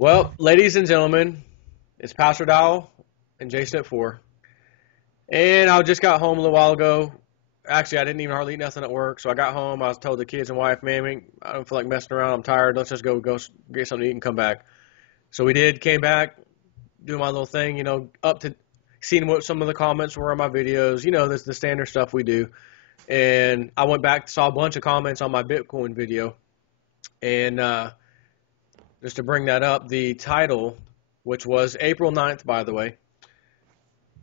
Well, ladies and gentlemen, it's Pastor Dowell and Jsnip4. And I just got home a little while ago. Actually, I didn't even hardly eat nothing at work. So I got home. I was told the kids and wife, man, I don't feel like messing around. I'm tired. Let's just go get something to eat and come back. So we did, came back, doing my little thing, up to seeing what some of the comments were on my videos. That's the standard stuff we do. And I went back, saw a bunch of comments on my Bitcoin video. And just to bring that up, the title, which was April 9th, by the way,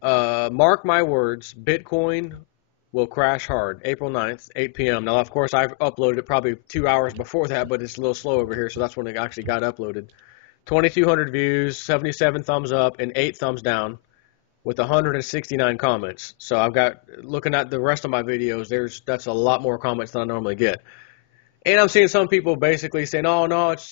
mark my words, Bitcoin will crash hard. April 9th, 8 p.m. Now, of course, I've uploaded it probably 2 hours before that, but it's a little slow over here, so that's when it actually got uploaded. 2,200 views, 77 thumbs up, and 8 thumbs down with 169 comments. So I've got, looking at the rest of my videos, that's a lot more comments than I normally get. And I'm seeing some people basically saying, "Oh no, it's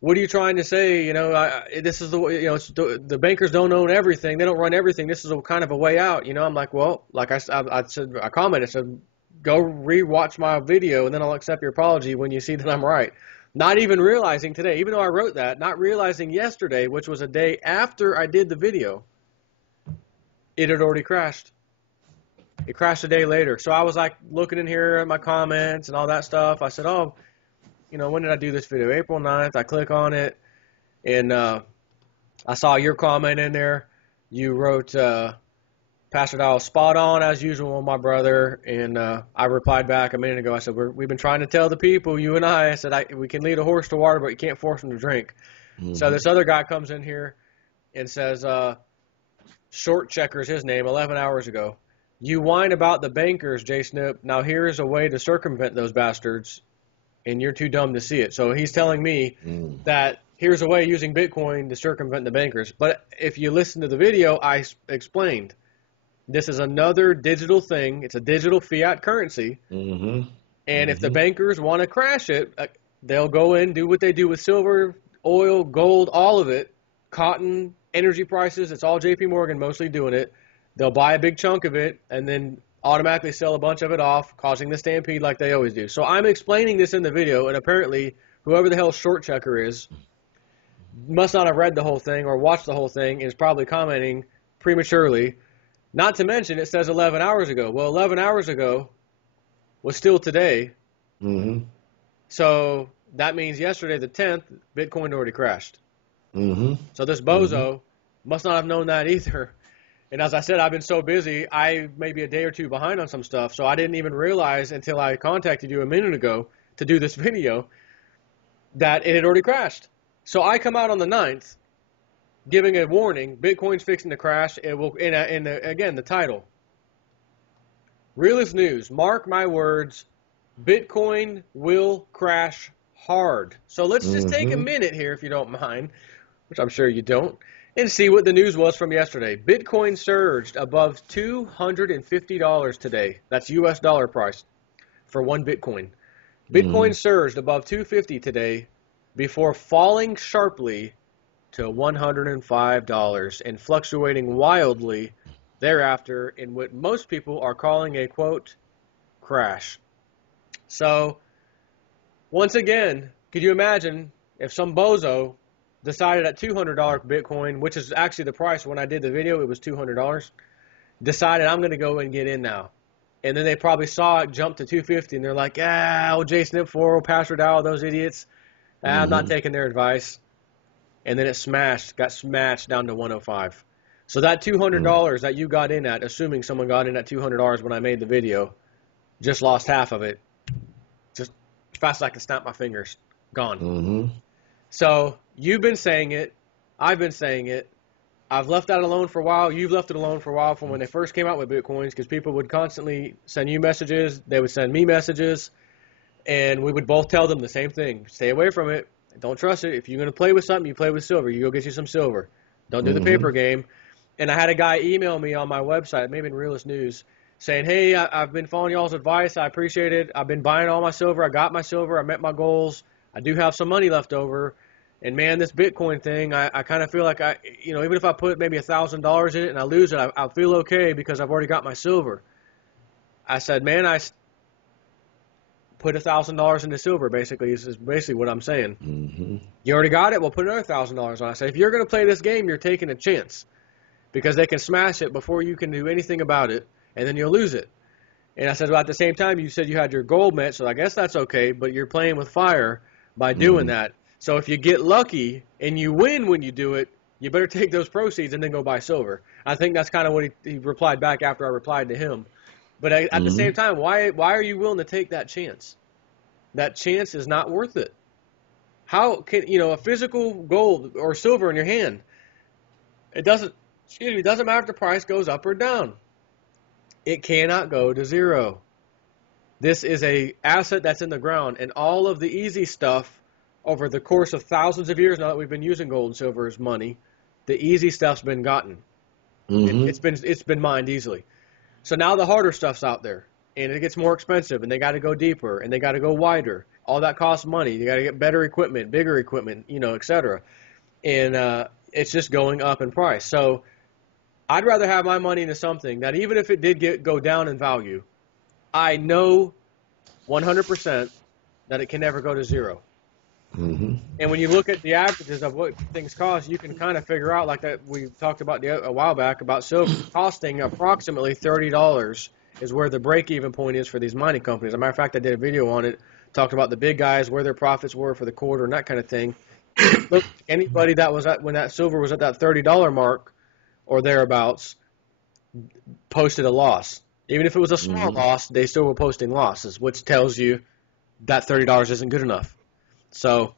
what are you trying to say? This is the bankers don't own everything. They don't run everything. This is a kind of a way out." I'm like, well, like I said, I commented, said, go re-watch my video, and then I'll accept your apology when you see that I'm right. Not even realizing today, even though I wrote that, not realizing yesterday, which was a day after I did the video, it had already crashed. It crashed a day later. So I was like looking in here at my comments and all that stuff. I said, oh, when did I do this video? April 9th. I click on it, and I saw your comment in there. You wrote, Pastor Dowell, spot on as usual, my brother. And I replied back a minute ago. I said, we've been trying to tell the people, you and I said, we can lead a horse to water, but you can't force them to drink. Mm-hmm. So this other guy comes in here and says, Short Checker's his name, 11 hours ago. You whine about the bankers, Jsnip. Now here's a way to circumvent those bastards, and you're too dumb to see it. So he's telling me that here's a way using Bitcoin to circumvent the bankers. But if you listen to the video, I explained this is another digital thing. It's a digital fiat currency. Mm-hmm. And if the bankers want to crash it, they'll go in, do what they do with silver, oil, gold, all of it, cotton, energy prices. It's all JP Morgan mostly doing it. They'll buy a big chunk of it and then automatically sell a bunch of it off, causing the stampede like they always do. So I'm explaining this in the video, and apparently whoever the hell Short Checker is must not have read the whole thing or watched the whole thing and is probably commenting prematurely. Not to mention it says 11 hours ago. Well, 11 hours ago was still today. Mm-hmm. So that means yesterday, the 10th, Bitcoin already crashed. Mm-hmm. So this bozo must not have known that either. And as I said, I've been so busy, I may be a day or two behind on some stuff, so I didn't even realize until I contacted you a minute ago to do this video that it had already crashed. So I come out on the 9th giving a warning, Bitcoin's fixing to crash. It will, again, the title. Realist news, mark my words, Bitcoin will crash hard. So let's just take a minute here, if you don't mind, which I'm sure you don't, and see what the news was from yesterday. Bitcoin surged above $250 today. That's U.S. dollar price for one Bitcoin. Bitcoin surged above $250 today before falling sharply to $105 and fluctuating wildly thereafter in what most people are calling a, quote, crash. So, once again, could you imagine if some bozo decided at $200 Bitcoin, which is actually the price when I did the video, it was $200, decided I'm going to go and get in now. And then they probably saw it jump to 250 and they're like, Jsnip4, Pastor Dowell, those idiots. I'm not taking their advice. And then it got smashed down to 105. So that $200 that you got in at, assuming someone got in at $200 when I made the video, just lost half of it. Just as fast as I can snap my fingers. Gone. So you've been saying it. I've been saying it. I've left that alone for a while. You've left it alone for a while from when they first came out with Bitcoins, because people would constantly send you messages. They would send me messages. And we would both tell them the same thing. Stay away from it. Don't trust it. If you're going to play with something, you play with silver. You go get you some silver. Don't do the paper game. And I had a guy email me on my website, maybe in Realist News, saying, hey, I've been following y'all's advice. I appreciate it. I've been buying all my silver. I got my silver. I met my goals. I do have some money left over. And, man, this Bitcoin thing, I kind of feel like even if I put maybe $1,000 in it and I lose it, I'll feel okay because I've already got my silver. I said, man, put $1,000 into silver, basically, is basically what I'm saying. Mm-hmm. You already got it? Well, put another $1,000 on it. I say, if you're going to play this game, you're taking a chance because they can smash it before you can do anything about it, and then you'll lose it. And I said, well, at the same time, you said you had your goal met, so I guess that's okay, but you're playing with fire by doing that. So if you get lucky and you win when you do it, you better take those proceeds and then go buy silver. I think that's kind of what he replied back after I replied to him. But at the same time, why are you willing to take that chance? That chance is not worth it. How can, a physical gold or silver in your hand, it doesn't matter if the price goes up or down. It cannot go to zero. This is a asset that's in the ground, and all of the easy stuff over the course of thousands of years now that we've been using gold and silver as money, the easy stuff's been gotten. It's been mined easily. So now the harder stuff's out there, and it gets more expensive, and they got to go deeper, and they got to go wider. All that costs money. You got to get better equipment, bigger equipment, et cetera. And it's just going up in price. So I'd rather have my money into something that even if it did go down in value, I know 100% that it can never go to zero. And when you look at the averages of what things cost, you can kind of figure out, like that we talked about a while back about silver costing approximately $30 is where the break-even point is for these mining companies. As a matter of fact, I did a video on it, talked about the big guys, where their profits were for the quarter and that kind of thing. Look, anybody that was when that silver was at that $30 mark or thereabouts posted a loss. Even if it was a small loss, they still were posting losses, which tells you that $30 isn't good enough. So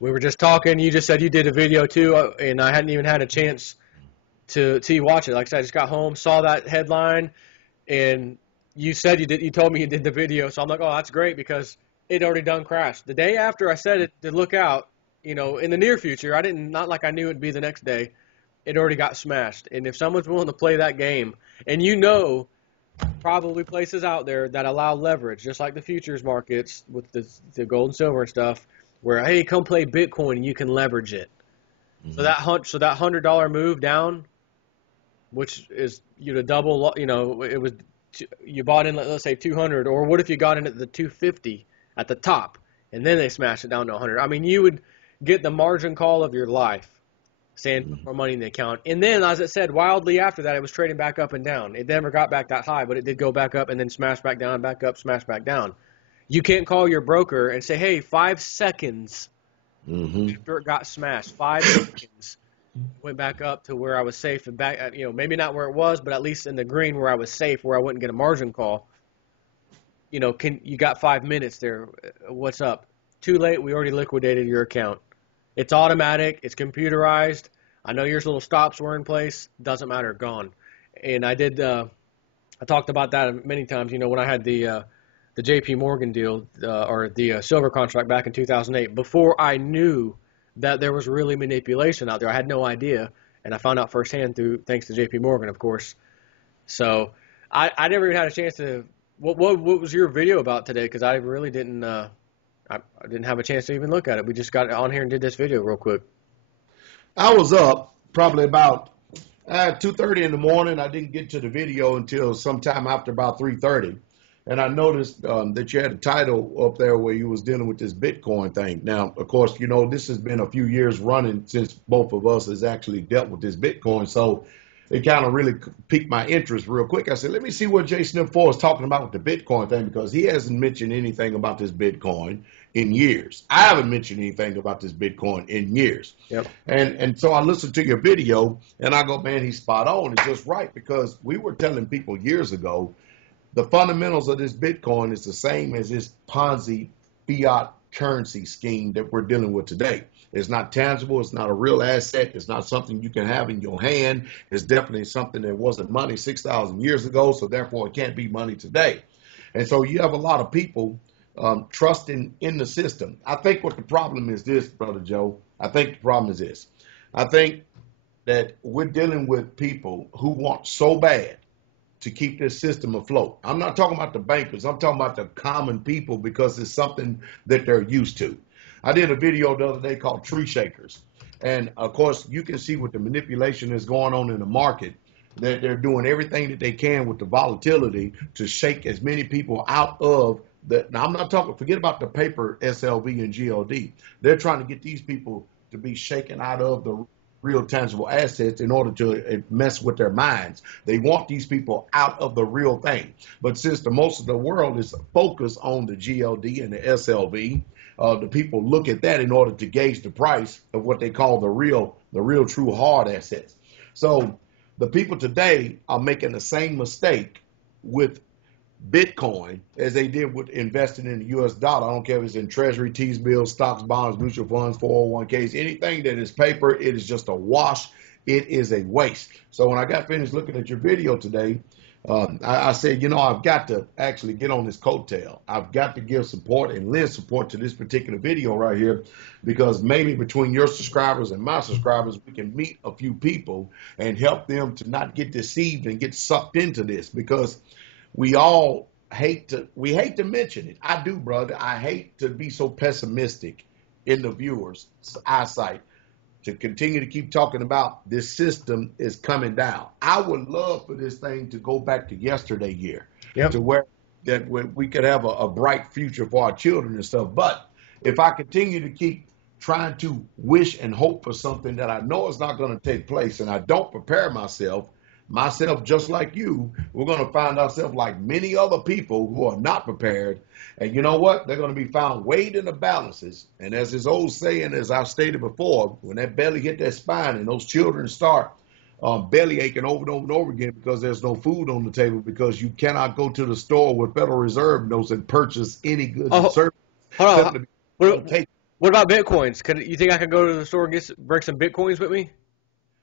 we were just talking. You just said you did a video too, and I hadn't even had a chance to watch it. Like I said, I just got home, saw that headline, and you said you told me you did the video. So I'm like, oh, that's great because it already done crashed. The day after I said it to look out, in the near future, not like I knew it'd be the next day. It already got smashed. And if someone's willing to play that game, and probably places out there that allow leverage, just like the futures markets with the gold and silver and stuff, where, hey, come play Bitcoin and you can leverage it. So that $100 move down, which is double, it was you bought in, let's say 200, or what if you got in at the 250 at the top and then they smashed it down to 100? I mean, you would get the margin call of your life, saying put more money in the account. And then, as it said, wildly after that, it was trading back up and down. It never got back that high, but it did go back up and then smash back down, back up, smash back down. You can't call your broker and say, hey, 5 seconds after it got smashed, 5 seconds went back up to where I was safe and back, maybe not where it was, but at least in the green where I was safe, where I wouldn't get a margin call. You got 5 minutes there. What's up? Too late. We already liquidated your account. It's automatic. It's computerized. I know your little stops were in place. Doesn't matter. Gone. And I talked about that many times. When I had the JP Morgan deal or the silver contract back in 2008, before I knew that there was really manipulation out there. I had no idea, and I found out firsthand thanks to JP Morgan, of course. So I never even had a chance to. What was your video about today? Because I really didn't. I didn't have a chance to even look at it. We just got on here and did this video real quick. I was up probably about 2:30 in the morning. I didn't get to the video until sometime after about 3:30. And I noticed that you had a title up there where you was dealing with this Bitcoin thing. Now, of course, this has been a few years running since both of us has actually dealt with this Bitcoin. So it kind of really piqued my interest real quick. I said, let me see what Jsnip4 is talking about with the Bitcoin thing, because he hasn't mentioned anything about this Bitcoin in years. I haven't mentioned anything about this Bitcoin in years. Yep. And so I listened to your video and I go, man, he's spot on. It's just right, because we were telling people years ago, the fundamentals of this Bitcoin is the same as this Ponzi fiat currency scheme that we're dealing with today. It's not tangible. It's not a real asset. It's not something you can have in your hand. It's definitely something that wasn't money 6,000 years ago, so therefore it can't be money today. And so you have a lot of people trusting in the system. I think what the problem is this, Brother Joe. I think the problem is this. I think that we're dealing with people who want so bad to keep this system afloat. I'm not talking about the bankers. I'm talking about the common people, because it's something that they're used to. I did a video the other day called Tree Shakers. And, of course, you can see what the manipulation is going on in the market, that they're doing everything that they can with the volatility to shake as many people out of Now I'm not talking, forget about the paper SLV and GLD. They're trying to get these people to be shaken out of the real tangible assets in order to mess with their minds. They want these people out of the real thing. But since most of the world is focused on the GLD and the SLV, the people look at that in order to gauge the price of what they call the real true hard assets. So the people today are making the same mistake with Bitcoin as they did with investing in the US dollar. I don't care if it's in treasury, T-bills, stocks, bonds, mutual funds, 401ks, anything that is paper, it is just a wash. It is a waste. So when I got finished looking at your video today, I said, I've got to actually get on this coattail. I've got to give support and lend support to this particular video right here, because maybe between your subscribers and my subscribers, we can meet a few people and help them to not get deceived and get sucked into this, because we all hate to mention it. I do, brother. I hate to be so pessimistic in the viewers' eyesight, to continue to keep talking about this system is coming down. I would love for this thing to go back to yesterday year, to where that we could have a bright future for our children and stuff. But if I continue to keep trying to wish and hope for something that I know is not going to take place, and I don't prepare myself just like you, we're going to find ourselves like many other people who are not prepared. And you know what? They're going to be found weighed in the balances. And as this old saying, as I've stated before, when that belly hit that spine and those children start belly aching over and over and over again because there's no food on the table, because you cannot go to the store with Federal Reserve notes and purchase any goods and services. Hold on. What about Bitcoins? You think I could go to the store and bring some Bitcoins with me?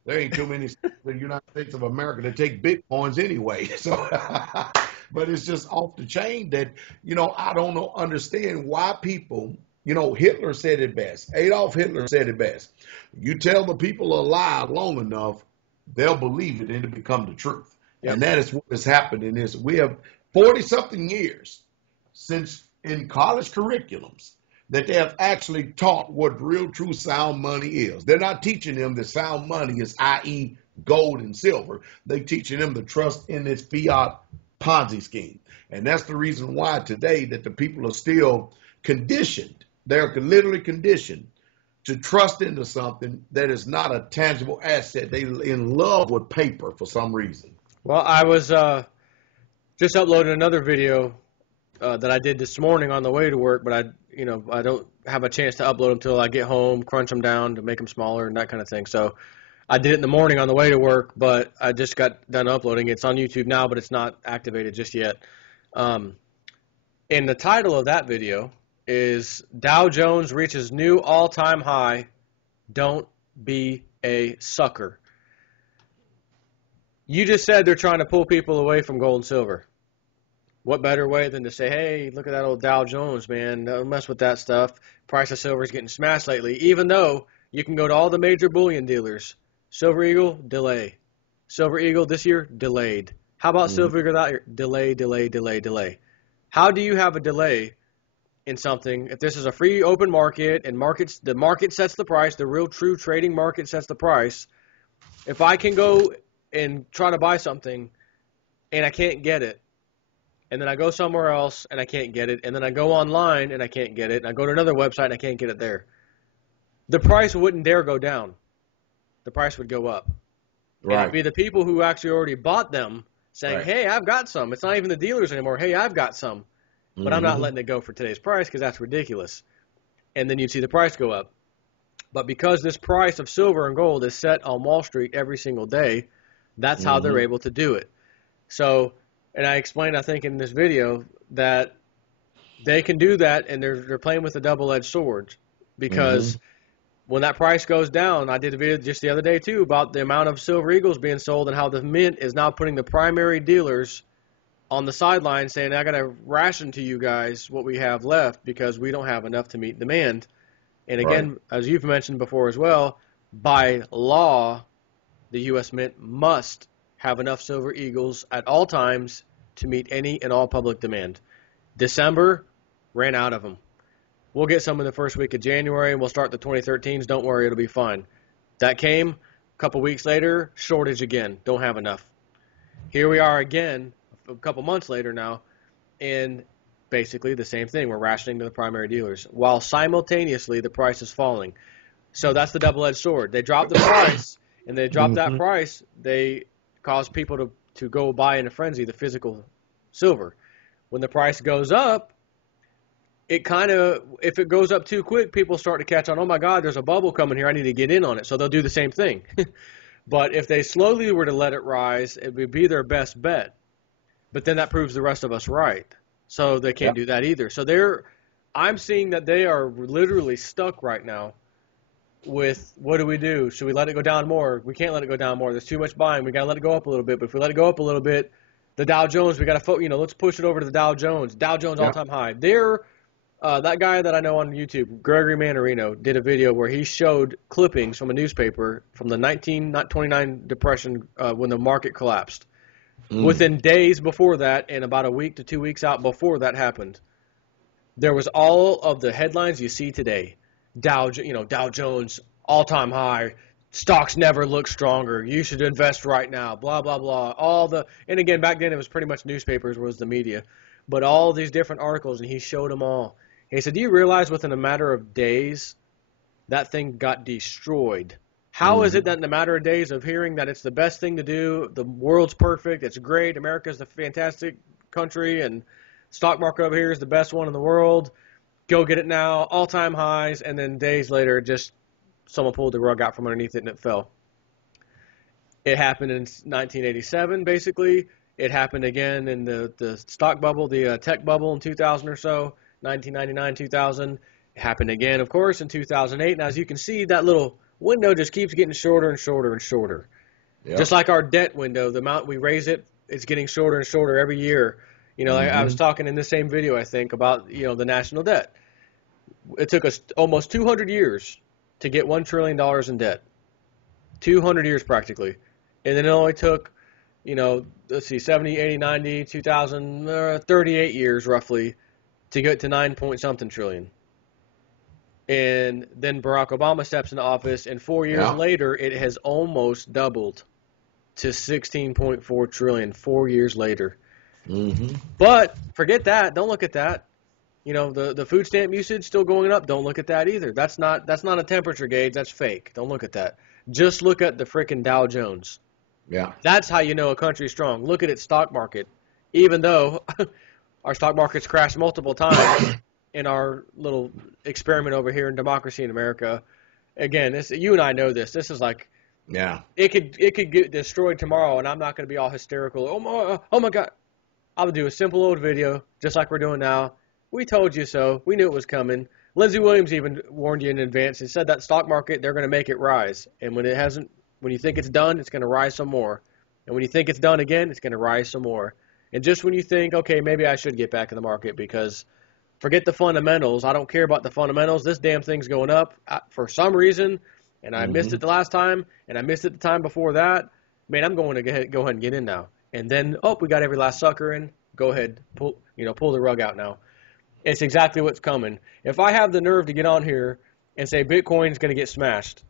There ain't too many states in the United States of America that take Bitcoins anyway. So, but it's just off the chain that, I don't understand why people, Hitler said it best. Adolf Hitler said it best. You tell the people a lie long enough, they'll believe it and it'll become the truth. Yep. And that is what has happened in this. We have 40-something years since in college curriculums that they have actually taught what real, true, sound money is. They're not teaching them that sound money is, i.e., gold and silver. They're teaching them to trust in this fiat Ponzi scheme. And that's the reason why today that the people are still conditioned. They're literally conditioned to trust into something that is not a tangible asset. They're in love with paper for some reason. Well, I was just uploading another video that I did this morning on the way to work, but I don't have a chance to upload them until I get home, crunch them down to make them smaller and that kind of thing. So I did it in the morning on the way to work, but I just got done uploading. It's on YouTube now, but it's not activated just yet. And the title of that video is Dow Jones reaches new all-time high. Don't be a sucker. You just said they're trying to pull people away from gold and silver. What better way than to say, hey, look at that old Dow Jones, man. Don't mess with that stuff. Price of silver is getting smashed lately, even though you can go to all the major bullion dealers. Silver Eagle, delay. Silver Eagle this year, delayed. How about Silver Eagle that year? Delay, delay, delay, delay. How do you have a delay in something if this is a free open market and the market sets the price, the real true trading market sets the price? If I can go and try to buy something and I can't get it, and then I go somewhere else and I can't get it, and then I go online and I can't get it, and I go to another website and I can't get it there, the price wouldn't dare go down. The price would go up. Right. And it'd be the people who actually already bought them saying, hey, I've got some. It's not even the dealers anymore. Hey, I've got some. But I'm not letting it go for today's price because that's ridiculous. And then you'd see the price go up. But because this price of silver and gold is set on Wall Street every single day, that's how they're able to do it. So, and I explained, I think, in this video that they can do that, and they're playing with a double-edged sword, because when that price goes down, I did a video just the other day, too, about the amount of Silver Eagles being sold and how the mint is now putting the primary dealers on the sideline saying, I got to ration to you guys what we have left because we don't have enough to meet demand. And again, as you've mentioned before as well, by law, the U.S. Mint must have enough Silver Eagles at all times to meet any and all public demand. December, ran out of them. We'll get some in the first week of January, and we'll start the 2013s. Don't worry, it'll be fine. That came a couple weeks later, shortage again. Don't have enough. Here we are again, a couple months later now, and basically the same thing. We're rationing to the primary dealers while simultaneously the price is falling. So that's the double-edged sword. They drop the price, and they drop that price. They cause people to go buy in a frenzy the physical silver. When the price goes up, if it goes up too quick, people start to catch on, oh my God, there's a bubble coming here. I need to get in on it. So they'll do the same thing. But if they slowly were to let it rise, it would be their best bet. But then that proves the rest of us right. So they can't do that either. So I'm seeing that they are literally stuck right now with what do we do? Should we let it go down more? We can't let it go down more. There's too much buying. We got to let it go up a little bit. But if we let it go up a little bit, the Dow Jones, we got to, let's push it over to the Dow Jones. Dow Jones all-time high. That guy that I know on YouTube, Gregory Manarino, did a video where he showed clippings from a newspaper from the 1929 Depression when the market collapsed. Within days before that, and about a week to 2 weeks out before that happened, there was all of the headlines you see today. Dow Jones, all-time high, stocks never look stronger, you should invest right now, blah, blah, blah. And again, back then it was pretty much newspapers was the media, but all these different articles, and he showed them all. He said, do you realize within a matter of days that thing got destroyed? How is it that in a matter of days of hearing that it's the best thing to do, the world's perfect, it's great, America's the fantastic country, and stock market over here is the best one in the world, go get it now, all-time highs, and then days later, just someone pulled the rug out from underneath it and it fell. It happened in 1987, basically. It happened again in the stock bubble, the tech bubble in 2000 or so, 1999, 2000. It happened again, of course, in 2008. And as you can see, that little window just keeps getting shorter and shorter and shorter. Yep. Just like our debt window, the amount we raise it, it's getting shorter and shorter every year. I was talking in the same video, I think, about, the national debt. It took us almost 200 years to get $1 trillion in debt. 200 years practically. And then it only took, 70, 80, 90, 2000, 38 years roughly to get to 9-point-something trillion. And then Barack Obama steps into office, and 4 years later, it has almost doubled to 16.4 trillion 4 years later. But forget that. Don't look at that. The food stamp usage still going up. Don't look at that either. That's not a temperature gauge. That's fake. Don't look at that. Just look at the freaking Dow Jones. Yeah. That's how you know a country's strong. Look at its stock market. Even though our stock market's crashed multiple times in our little experiment over here in democracy in America. Again, you and I know this. This is like, it could get destroyed tomorrow, and I'm not going to be all hysterical. Oh my God. I would do a simple old video, just like we're doing now. We told you so. We knew it was coming. Lindsey Williams even warned you in advance. He said that stock market, they're going to make it rise. And when you think it's done, it's going to rise some more. And when you think it's done again, it's going to rise some more. And just when you think, okay, maybe I should get back in the market because forget the fundamentals. I don't care about the fundamentals. This damn thing's going up for some reason. And I missed it the last time. And I missed it the time before that. Man, I'm going to go ahead and get in now. And then, we got every last sucker in. Go ahead, pull the rug out now. It's exactly what's coming. If I have the nerve to get on here and say Bitcoin's going to get smashed,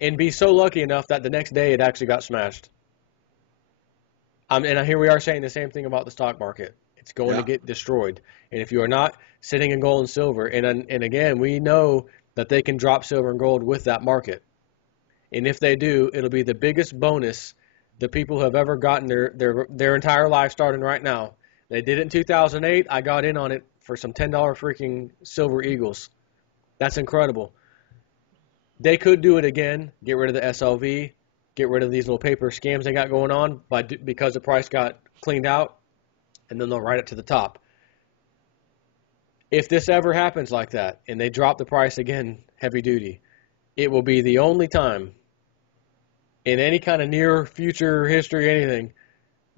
and be so lucky enough that the next day it actually got smashed, and here we are saying the same thing about the stock market. It's going to get destroyed. And if you are not sitting in gold and silver, and again, we know that they can drop silver and gold with that market. And if they do, it'll be the biggest bonus the people have ever gotten their entire life starting right now. They did it in 2008. I got in on it for some $10 freaking silver eagles. That's incredible. They could do it again, get rid of the SLV, get rid of these little paper scams they got going on because the price got cleaned out, and then they'll write it to the top. If this ever happens like that, and they drop the price again, heavy duty, it will be the only time in any kind of near future history, anything,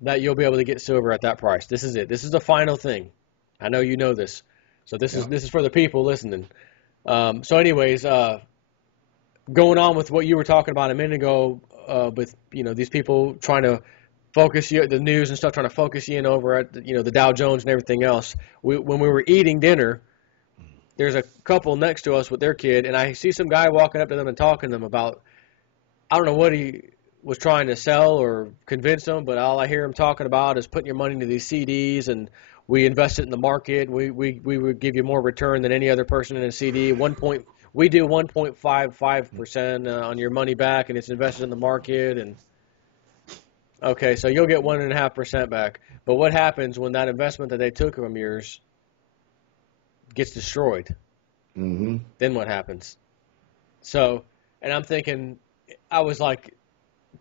that you'll be able to get silver at that price. This is it. This is the final thing. I know you know this. So this is for the people listening. So anyways, going on with what you were talking about a minute ago, with these people trying to focus you, the news and stuff, trying to focus you in over at the Dow Jones and everything else. When we were eating dinner, there's a couple next to us with their kid, and I see some guy walking up to them and talking to them about, I don't know what he was trying to sell or convince them, but all I hear him talking about is putting your money into these CDs and we invest it in the market. We would give you more return than any other person in a CD. We do 1.55% on your money back, and it's invested in the market. And okay, so you'll get 1.5% back. But what happens when that investment that they took from yours gets destroyed? Mm-hmm. Then what happens? So, and I'm thinking, I was like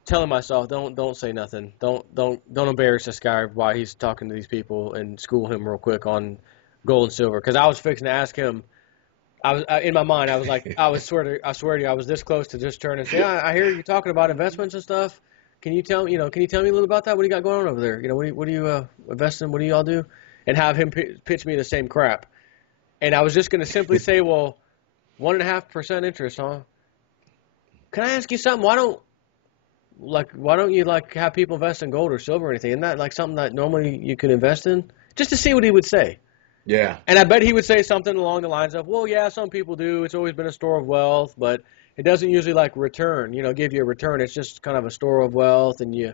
telling myself, don't say nothing. Don't embarrass this guy while he's talking to these people, and school him real quick on gold and silver. Because I was fixing to ask him. In my mind, I was like, I swear to you, I was this close to just turn and say, I hear you talking about investments and stuff. Can you tell me a little about that? What do you got going on over there? What do you invest in? What do y'all do? And have him pitch me the same crap. And I was just going to simply say, well, 1.5% interest, huh? Can I ask you something? Why don't you have people invest in gold or silver or anything? Isn't that like something that normally you could invest in? Just to see what he would say. Yeah. And I bet he would say something along the lines of, well, yeah, some people do. It's always been a store of wealth, but it doesn't usually like return, give you a return. It's just kind of a store of wealth, and you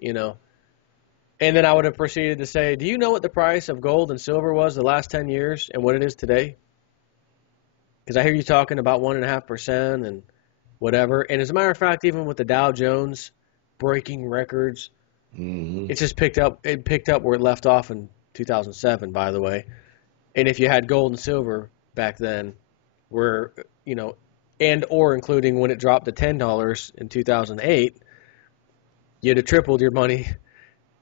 know. And then I would have proceeded to say, do you know what the price of gold and silver was the last 10 years and what it is today? Because I hear you talking about 1.5% and whatever. And as a matter of fact, even with the Dow Jones breaking records, Mm-hmm. it just picked up where it left off in 2007, by the way. And if you had gold and silver back then, or including when it dropped to $10 in 2008, you'd have tripled your money,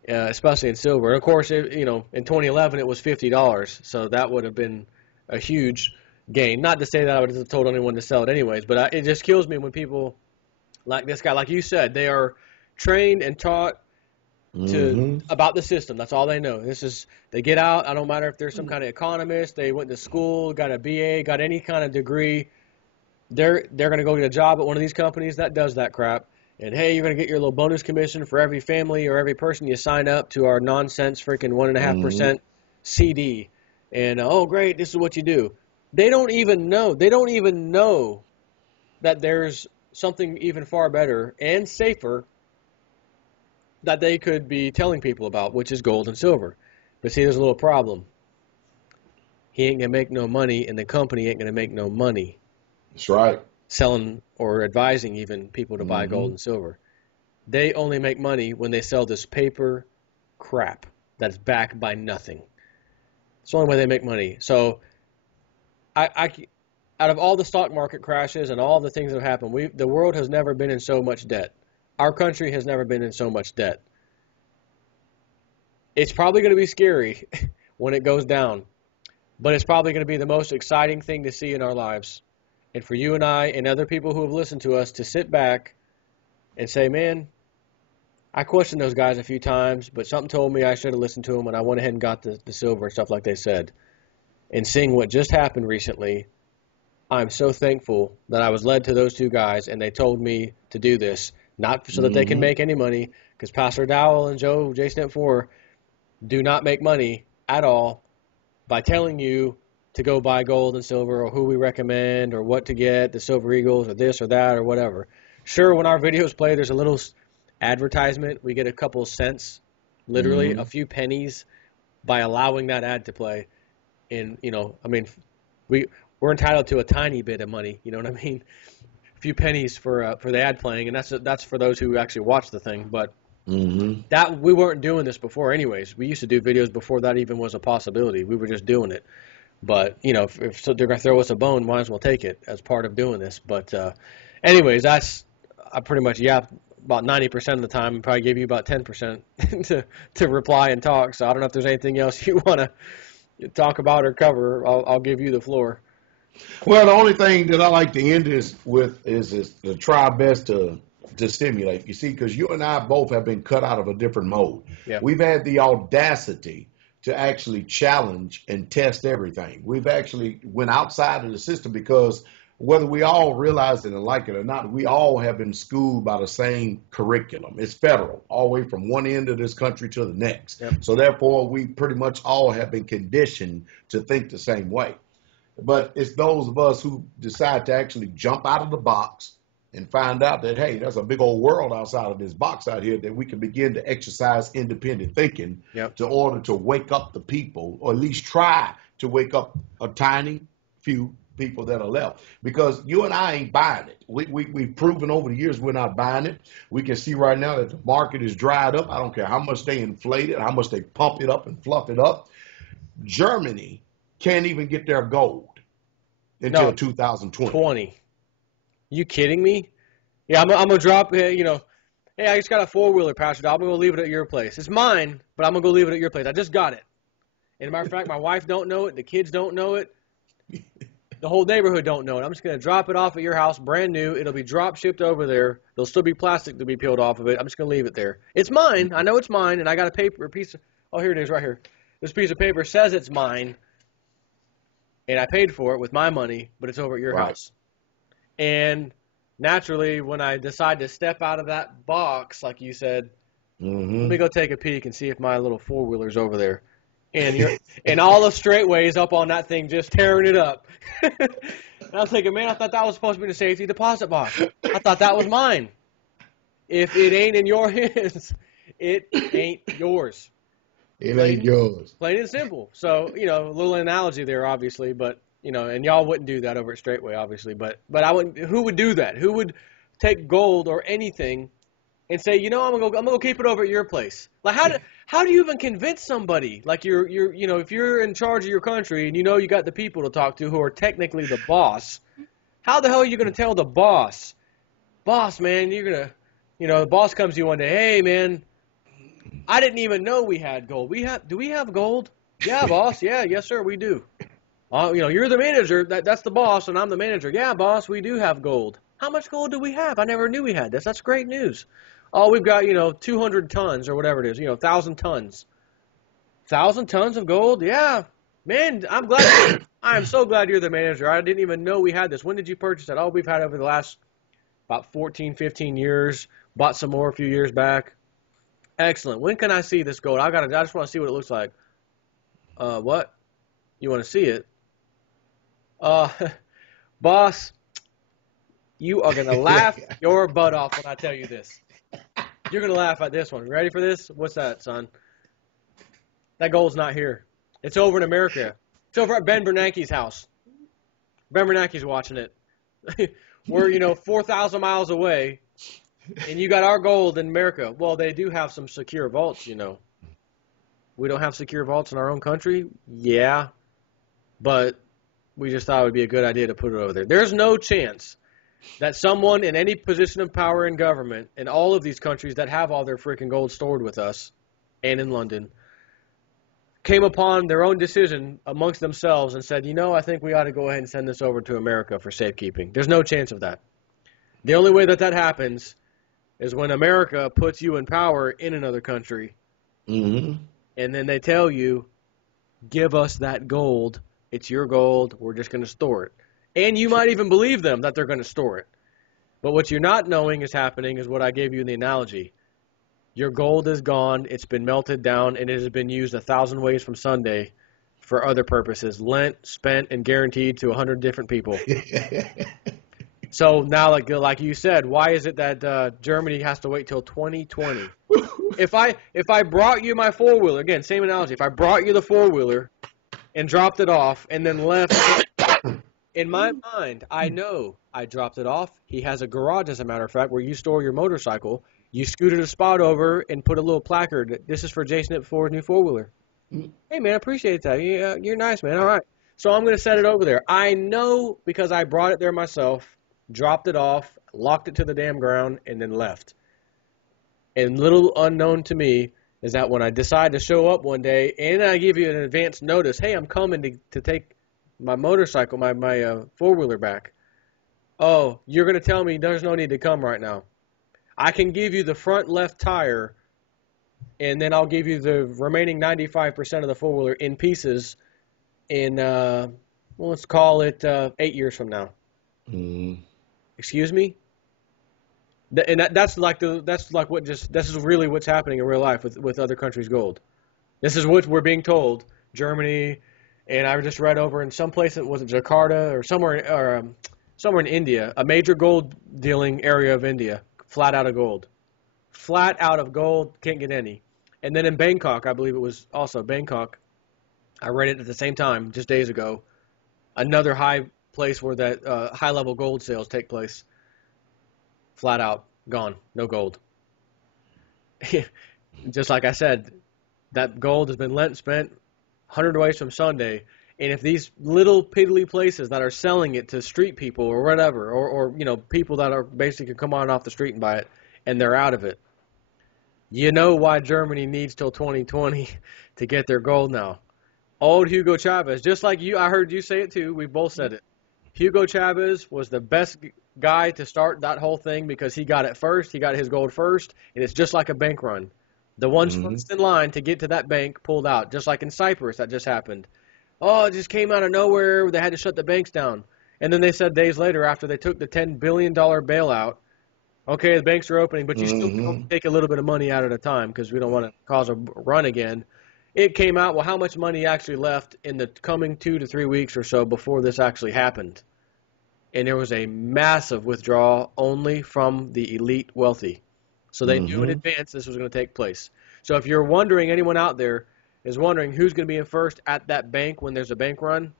especially in silver. And of course, in 2011 it was $50, so that would have been a huge gain. Not to say that I would have told anyone to sell it anyways, but it just kills me when people like this guy, like you said, they are trained and taught about the system. That's all they know. They get out. I don't matter if they're some kind of economist. They went to school, got a BA, got any kind of degree. They're going to go get a job at one of these companies that does that crap. And hey, you're going to get your little bonus commission for every family or every person you sign up to our nonsense freaking 1.5% CD. And oh great, this is what you do. They don't even know. They don't even know that there's something even far better and safer that they could be telling people about, which is gold and silver. But see, there's a little problem. He ain't going to make no money, and the company ain't going to make no money. That's right. Selling or advising even people to buy gold and silver. They only make money when they sell this paper crap that's backed by nothing. It's the only way they make money. So, out of all the stock market crashes and all the things that have happened, the world has never been in so much debt. Our country has never been in so much debt. It's probably going to be scary when it goes down, but it's probably going to be the most exciting thing to see in our lives. And for you and I and other people who have listened to us to sit back and say, man, I questioned those guys a few times, but something told me I should have listened to them, and I went ahead and got the silver and stuff like they said. And seeing what just happened recently, I'm so thankful that I was led to those two guys, and they told me to do this. Not so that they can make any money, because Pastor Dowell and Jsnip4 do not make money at all by telling you to go buy gold and silver or who we recommend or what to get, the Silver Eagles or this or that or whatever. Sure, when our videos play, there's a little advertisement. We get a couple cents, literally a few pennies, by allowing that ad to play. And, we're entitled to a tiny bit of money, you know what I mean? A few pennies for the ad playing, and that's for those who actually watch the thing. But that we weren't doing this before, anyways. We used to do videos before that even was a possibility. We were just doing it. But if they're gonna throw us a bone, might as well take it as part of doing this. But anyways, I pretty much about 90% of the time, and probably give you about 10% to reply and talk. So I don't know if there's anything else you want to talk about or cover. I'll give you the floor. Well, the only thing that I like to end this with is to try best to stimulate. You see, because you and I both have been cut out of a different mode. Yeah. We've had the audacity to actually challenge and test everything. We've actually went outside of the system because whether we all realize it and like it or not, we all have been schooled by the same curriculum. It's federal, all the way from one end of this country to the next. Yep. So therefore, we pretty much all have been conditioned to think the same way. But it's those of us who decide to actually jump out of the box and find out that, hey, there's a big old world outside of this box out here that we can begin to exercise independent thinking Yep. to order to wake up the people, or at least try to wake up a tiny few people that are left. Because you and I ain't buying it. We've proven over the years we're not buying it. We can see right now that the market is dried up. I don't care how much they inflate it, how much they pump it up and fluff it up. Germany can't even get their gold until 2020. 20. You kidding me? Yeah, I'm going to drop, hey, I just got a four-wheeler, Pastor Dow. I'm going to leave it at your place. It's mine, but I'm going to go leave it at your place. I just got it. And as a matter of fact, my wife don't know it. The kids don't know it. The whole neighborhood don't know it. I'm just going to drop it off at your house, brand new. It'll be drop shipped over there. There'll still be plastic to be peeled off of it. I'm just going to leave it there. It's mine. I know it's mine, and I got a piece of, oh, here it is right here. This piece of paper says it's mine, and I paid for it with my money, but it's over at your house. And naturally, when I decide to step out of that box, like you said, let me go take a peek and see if my little four-wheeler's over there. And all the straightaways up on that thing just tearing it up. And I was thinking, man, I thought that was supposed to be the safety deposit box. I thought that was mine. If it ain't in your hands, it ain't yours. It ain't yours. Plain and simple. So, a little analogy there, obviously, but, and y'all wouldn't do that over at Straightway, obviously. But I wouldn't. Who would do that? Who would take gold or anything and say, I'm gonna go keep it over at your place? Like, how do you even convince somebody? Like, if you're in charge of your country and you got the people to talk to who are technically the boss, how the hell are you gonna tell the boss, man, you're gonna, the boss comes to you one day, hey, man, I didn't even know we had gold. Do we have gold? Yeah, boss. Yeah, yes, sir, we do. You're the manager. That's the boss, and I'm the manager. Yeah, boss, we do have gold. How much gold do we have? I never knew we had this. That's great news. Oh, we've got, 200 tons or whatever it is, 1,000 tons. 1,000 tons of gold? Yeah. Man, I'm so glad you're the manager. I didn't even know we had this. When did you purchase it? Oh, we've had it over the last about 14, 15 years. Bought some more a few years back. Excellent. When can I see this gold? I just want to see what it looks like. What? You want to see it? Boss, you are going to laugh your butt off when I tell you this. You're going to laugh at this one. You ready for this? What's that, son? That gold's not here. It's over in America. It's over at Ben Bernanke's house. Ben Bernanke's watching it. We're, 4,000 miles away, and you got our gold in America. Well, they do have some secure vaults, We don't have secure vaults in our own country? Yeah. But we just thought it would be a good idea to put it over there. There's no chance that someone in any position of power in government in all of these countries that have all their freaking gold stored with us and in London came upon their own decision amongst themselves and said, I think we ought to go ahead and send this over to America for safekeeping. There's no chance of that. The only way that happens is when America puts you in power in another country, and then they tell you, give us that gold. It's your gold. We're just going to store it. And you might even believe them that they're going to store it. But what you're not knowing is happening is what I gave you in the analogy. Your gold is gone. It's been melted down, and it has been used 1,000 ways from Sunday for other purposes. Lent, spent, and guaranteed to 100 different people. So now, like you said, why is it that Germany has to wait till 2020? If I brought you my four-wheeler, again, same analogy. If I brought you the four-wheeler and dropped it off and then left, in my mind, I know I dropped it off. He has a garage, as a matter of fact, where you store your motorcycle. You scooted a spot over and put a little placard. This is for Jsnip4's new four-wheeler. Hey, man, I appreciate that. You're nice, man. All right. So I'm going to set it over there. I know because I brought it there myself, dropped it off, locked it to the damn ground, and then left. And little unknown to me is that when I decide to show up one day and I give you an advance notice, hey, I'm coming to take my motorcycle, my four-wheeler back. Oh, you're going to tell me there's no need to come right now. I can give you the front left tire, and then I'll give you the remaining 95% of the four-wheeler in pieces in, let's call it 8 years from now. Excuse me? This is really what's happening in real life with other countries' gold. This is what we're being told. Germany, and I just read over in some place, was it Jakarta or somewhere, or somewhere in India, a major gold dealing area of India, flat out of gold. Flat out of gold, can't get any. And then in Bangkok, I believe it was also Bangkok, I read it at the same time, just days ago, another high place where that high-level gold sales take place. Flat out, gone, no gold. Just like I said, that gold has been lent, spent 100 ways from Sunday. And if these little piddly places that are selling it to street people or whatever, or you know, people that are basically come on off the street and buy it, and they're out of it, you know why Germany needs till 2020 to get their gold now. Old Hugo Chavez, just like you, I heard you say it too. We both said it. Hugo Chavez was the best guy to start that whole thing because he got it first. He got his gold first, and it's just like a bank run. The ones first in line to get to that bank pulled out, just like in Cyprus that just happened. Oh, it just came out of nowhere. They had to shut the banks down. And then they said days later after they took the $10 billion bailout, okay, the banks are opening, but you still can take a little bit of money out at a time because we don't want to cause a run again. It came out, well, how much money actually left in the coming 2 to 3 weeks or so before this actually happened. And there was a massive withdrawal only from the elite wealthy. So they knew in advance this was going to take place. So if you're wondering, anyone out there is wondering who's going to be in first at that bank when there's a bank run,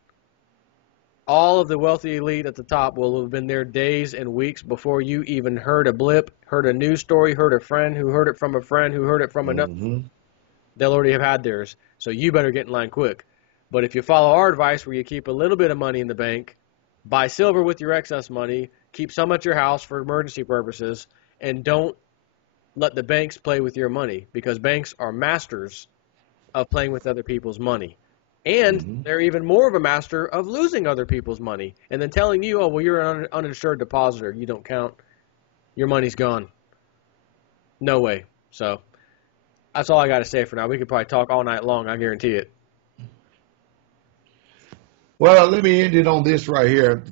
all of the wealthy elite at the top will have been there days and weeks before you even heard a blip, heard a news story, heard a friend who heard it from a friend who heard it from another. They'll already have had theirs. So you better get in line quick. But if you follow our advice where you keep a little bit of money in the bank, buy silver with your excess money, keep some at your house for emergency purposes, and don't let the banks play with your money because banks are masters of playing with other people's money. And they're even more of a master of losing other people's money and then telling you, oh, well, you're an uninsured depositor. You don't count. Your money's gone. No way. So that's all I got to say for now. We could probably talk all night long. I guarantee it. Well, let me end it on this right here.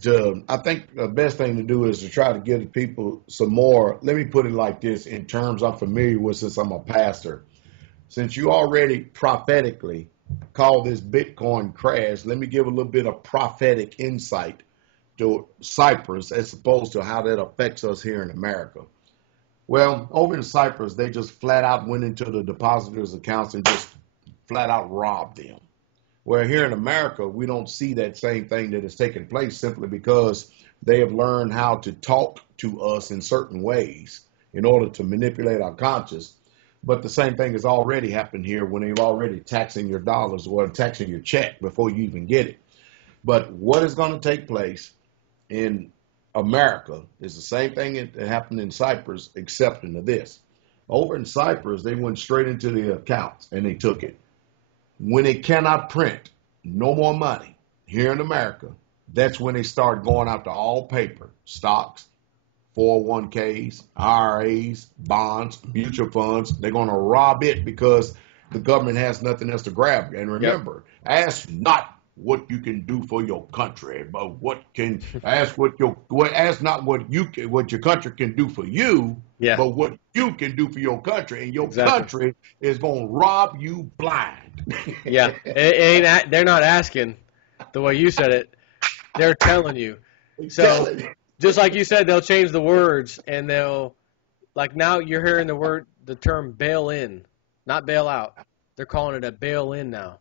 I think the best thing to do is to try to give people some more. Let me put it like this in terms I'm familiar with since I'm a pastor. Since you already prophetically call this Bitcoin crash, let me give a little bit of prophetic insight to Cyprus as opposed to how that affects us here in America. Well, over in Cyprus, they just flat out went into the depositors' accounts and just flat out robbed them. Where here in America, we don't see that same thing that is taking place simply because they have learned how to talk to us in certain ways in order to manipulate our conscience. But the same thing has already happened here when they've already taxing your dollars or taxing your check before you even get it. But what is going to take place in America is the same thing that happened in Cyprus, except into this. Over in Cyprus, they went straight into the accounts and they took it. When they cannot print no more money here in America, that's when they start going out to all paper, stocks, 401ks, IRAs, bonds, mutual funds. They're going to rob it because the government has nothing else to grab. And remember, ask not what you can do for your country, but ask not what your country can do for you, but what you can do for your country, and your country is going to rob you blind. They're not asking the way you said it. They're telling you. So just like you said, they'll change the words and they'll, like now you're hearing the term bail in, not bail out. They're calling it a bail in now.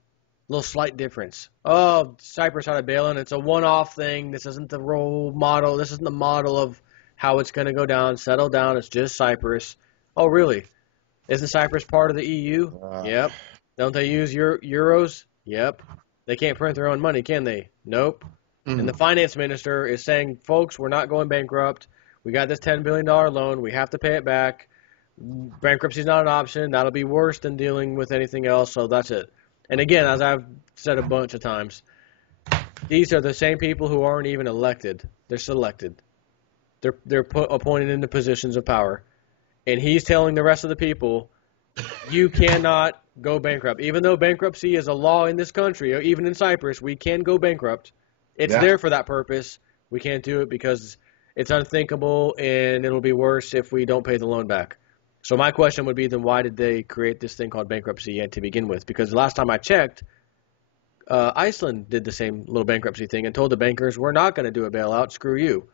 Little slight difference. Oh, Cyprus had a bail in. It's a one-off thing. This isn't the role model. This isn't the model of how it's going to go down. Settle down. It's just Cyprus. Oh, really? Isn't Cyprus part of the EU? Yep. Don't they use euros? Yep. They can't print their own money, can they? Nope. And the finance minister is saying, folks, we're not going bankrupt. We got this $10 billion loan. We have to pay it back. Bankruptcy is not an option. That'll be worse than dealing with anything else, so that's it. And again, as I've said a bunch of times, these are the same people who aren't even elected. They're selected. They're appointed into positions of power. And he's telling the rest of the people, you cannot go bankrupt. Even though bankruptcy is a law in this country, or even in Cyprus, we can go bankrupt. It's there for that purpose. We can't do it because it's unthinkable and it'll be worse if we don't pay the loan back. So my question would be, then why did they create this thing called bankruptcy to begin with? Because the last time I checked, Iceland did the same little bankruptcy thing and told the bankers, we're not going to do a bailout, screw you.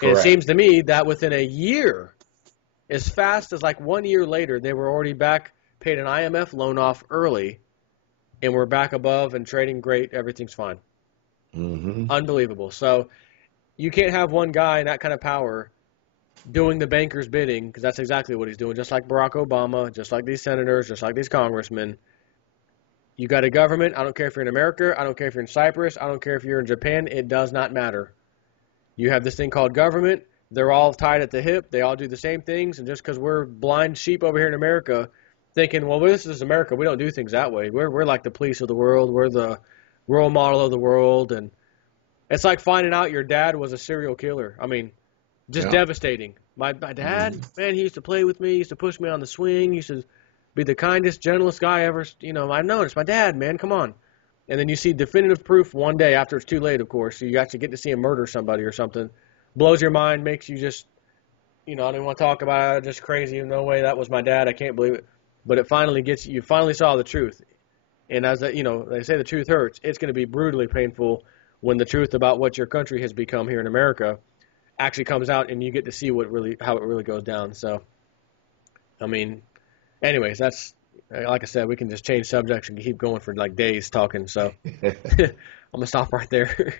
And it Correct. seems to me that within a year, as fast as like 1 year later, they were already back, paid an IMF loan off early, and we're back above and trading great. Everything's fine. Mm-hmm. Unbelievable. So you can't have one guy in that kind of power doing the banker's bidding, because that's exactly what he's doing, just like Barack Obama, just like these senators, just like these congressmen. You got a government. I don't care if you're in America. I don't care if you're in Cyprus. I don't care if you're in Japan. It does not matter. You have this thing called government. They're all tied at the hip. They all do the same things. And just because we're blind sheep over here in America thinking, well, this is America, we don't do things that way. We're like the police of the world. We're the role model of the world. And it's like finding out your dad was a serial killer. I mean, just devastating. My dad, man, he used to play with me. He used to push me on the swing. He used to be the kindest, gentlest guy ever, I've known. It's my dad, man. Come on. And then you see definitive proof one day after it's too late, of course. So you actually get to see him murder somebody or something. Blows your mind, makes you just, I don't even want to talk about it. Just crazy. No way, that was my dad. I can't believe it. But it finally gets you. Finally saw the truth. And as they say, the truth hurts. It's going to be brutally painful when the truth about what your country has become here in America actually comes out, and you get to see how it really goes down. So, anyways, that's, like I said, we can just change subjects and keep going for like days talking. So I'm gonna stop right there.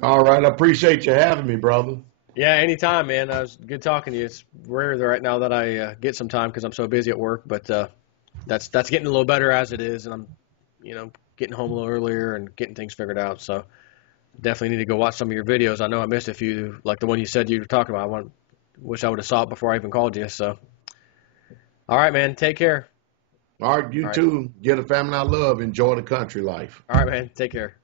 All right. I appreciate you having me, brother. Yeah, anytime, man. It was good talking to you. It's rare right now that I get some time because I'm so busy at work, but that's getting a little better as it is, and I'm getting home a little earlier and getting things figured out. So definitely need to go watch some of your videos. I know I missed a few, like the one you said you were talking about. Wish I would have saw it before I even called you. So, all right, man. Take care. All right. You too. Get a family I love. Enjoy the country life. All right, man. Take care.